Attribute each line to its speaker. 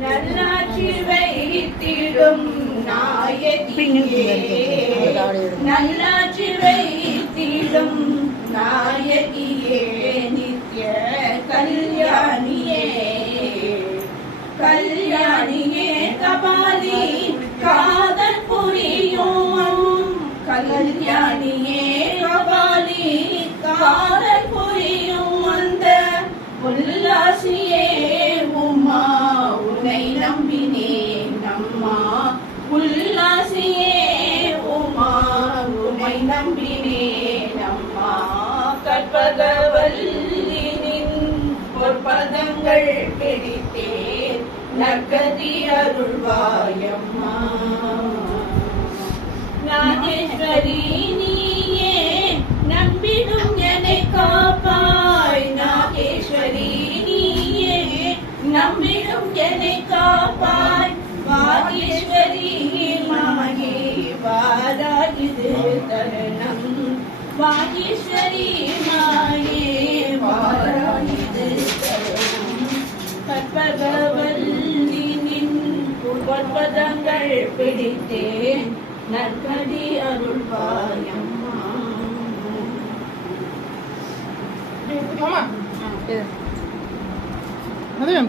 Speaker 1: நல்லாட்சி வைத்திடும் நாயகியே. நல்லாட்சி வைத்திடும் நாயகியே நித்ய கல்யாணியே. கல்யாணி உன்னை நம்பினேன் உல்லாசியே உமா உன்னை நம்பினேன் அம்மா கற்பகவல்லினின் பொற்பதங்கள் பிடித்தேன் நற்கதி அருள்வாயம்மா. நாகேஸ்வரி மாயே வாராயுது தருணம். வாகேஸ்வரி மாயே வாராயுது தருணம். கற்பகவல்லினின் பொற்பதங்கள் பிடித்தேன். நற்கதி அருள்வாயம்மா.
Speaker 2: ஆமா.